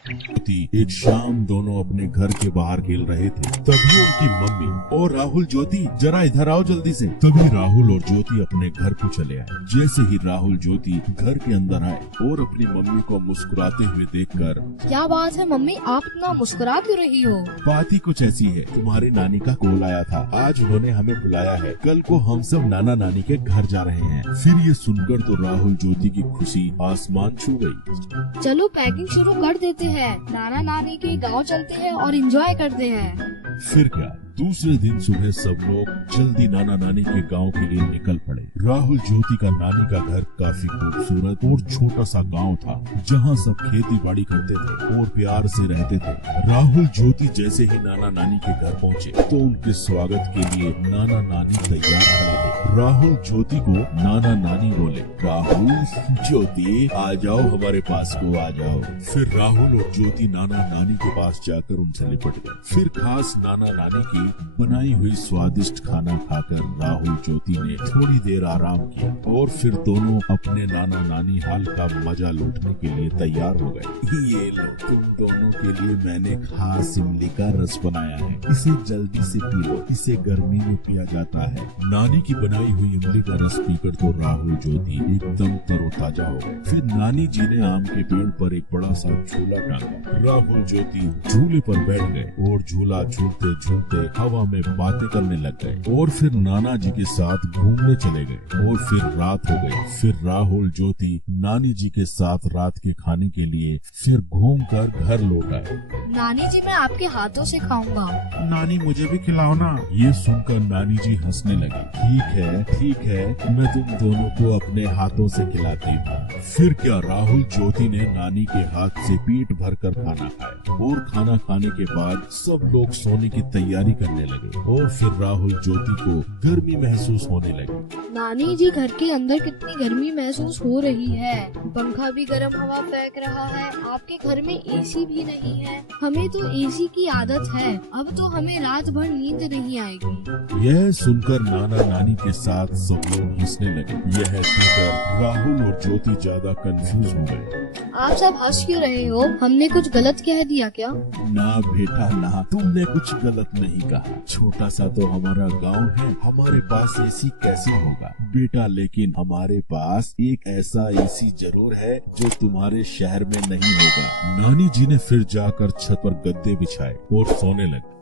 एक शाम दोनों अपने घर के बाहर खेल रहे थे। तभी उनकी मम्मी और राहुल ज्योति जरा इधर आओ जल्दी से। तभी राहुल और ज्योति अपने घर को चले आए। जैसे ही राहुल ज्योति घर के अंदर आए और अपनी मम्मी को मुस्कुराते हुए देखकर, क्या बात है मम्मी, आप इतना मुस्कुरा क्यों रही हो? बात ही कुछ ऐसी है, तुम्हारी नानी का कॉल आया था, आज उन्होंने हमें बुलाया है, कल को हम सब नाना नानी के घर जा रहे हैं। फिर ये सुनकर तो राहुल ज्योति की खुशी आसमान छू गई। चलो पैकिंग शुरू कर देते हैं, नाना नानी के गांव चलते हैं और एंजॉय करते हैं। फिर क्या, दूसरे दिन सुबह सब लोग जल्दी नाना नानी के गांव के लिए निकल पड़े। राहुल ज्योति का नानी का घर काफी खूबसूरत और छोटा सा गांव था, जहां सब खेती बाड़ी करते थे और प्यार से रहते थे। राहुल ज्योति जैसे ही नाना नानी के घर पहुंचे तो उनके स्वागत के लिए नाना नानी तैयार खड़े थे। राहुल ज्योति को नाना नानी बोले, राहुल ज्योति आ जाओ, हमारे पास को आ जाओ। फिर राहुल और ज्योति नाना नानी के पास जाकर उनसे लिपट गए। फिर खास नाना नानी की बनाई हुई स्वादिष्ट खाना खाकर राहुल ज्योति ने थोड़ी देर आराम किया और फिर दोनों अपने नाना नानी हाल का मजा लूटने के लिए तैयार हो गए। ये लो, तुम दोनों के लिए मैंने खास इमली का रस बनाया है, इसे जल्दी से पी लो, इसे गर्मी में पिया जाता है। नानी की बनाई हुई इमली का रस पीकर तो राहुल ज्योति एकदम तरोताजा हो गए। फिर नानी जी ने आम के पेड़ पर एक बड़ा सा झूला टांगा। राहुल ज्योति झूले पर बैठ गए और झूला झूलते झूलते हवा में बातें करने लग गए और फिर नाना जी के साथ घूमने चले गए। और फिर रात हो गई। फिर राहुल ज्योति नानी जी के साथ रात के खाने के लिए फिर घूमकर घर लौट आए। नानी जी मैं आपके हाथों से खाऊंगा। नानी मुझे भी खिलाओ ना। ये सुनकर नानी जी हंसने लगी। ठीक है, मैं तुम दोनों को अपने हाथों से खिलाती हूँ। फिर क्या, राहुल ज्योति ने नानी के हाथ से पेट भर कर खाना खाया और खाना खाने के बाद सब लोग सोने की तैयारी करने लगे और फिर राहुल ज्योति को गर्मी महसूस होने लगी। नानी जी घर के अंदर कितनी गर्मी महसूस हो रही है, पंखा भी गर्म हवा फेंक रहा है, आपके घर में एसी भी नहीं है। हमें तो एसी की आदत है, अब तो हमें रात भर नींद नहीं आएगी। यह सुनकर नाना नानी के साथ सब लोग हंसने लगे। यह सुनकर राहुल और ज्योति ज्यादा कंफ्यूज हो गए। आप सब हंस क्यों रहे हो? हमने कुछ गलत कह दिया क्या? ना बेटा ना, तुमने कुछ गलत नहीं कहा। छोटा सा तो हमारा गांव है, हमारे पास एसी कैसे होगा बेटा, लेकिन हमारे पास एक ऐसा एसी जरूर है जो तुम्हारे शहर में नहीं होगा। नानी जी ने फिर जाकर छत पर गद्दे बिछाए और सोने लगे।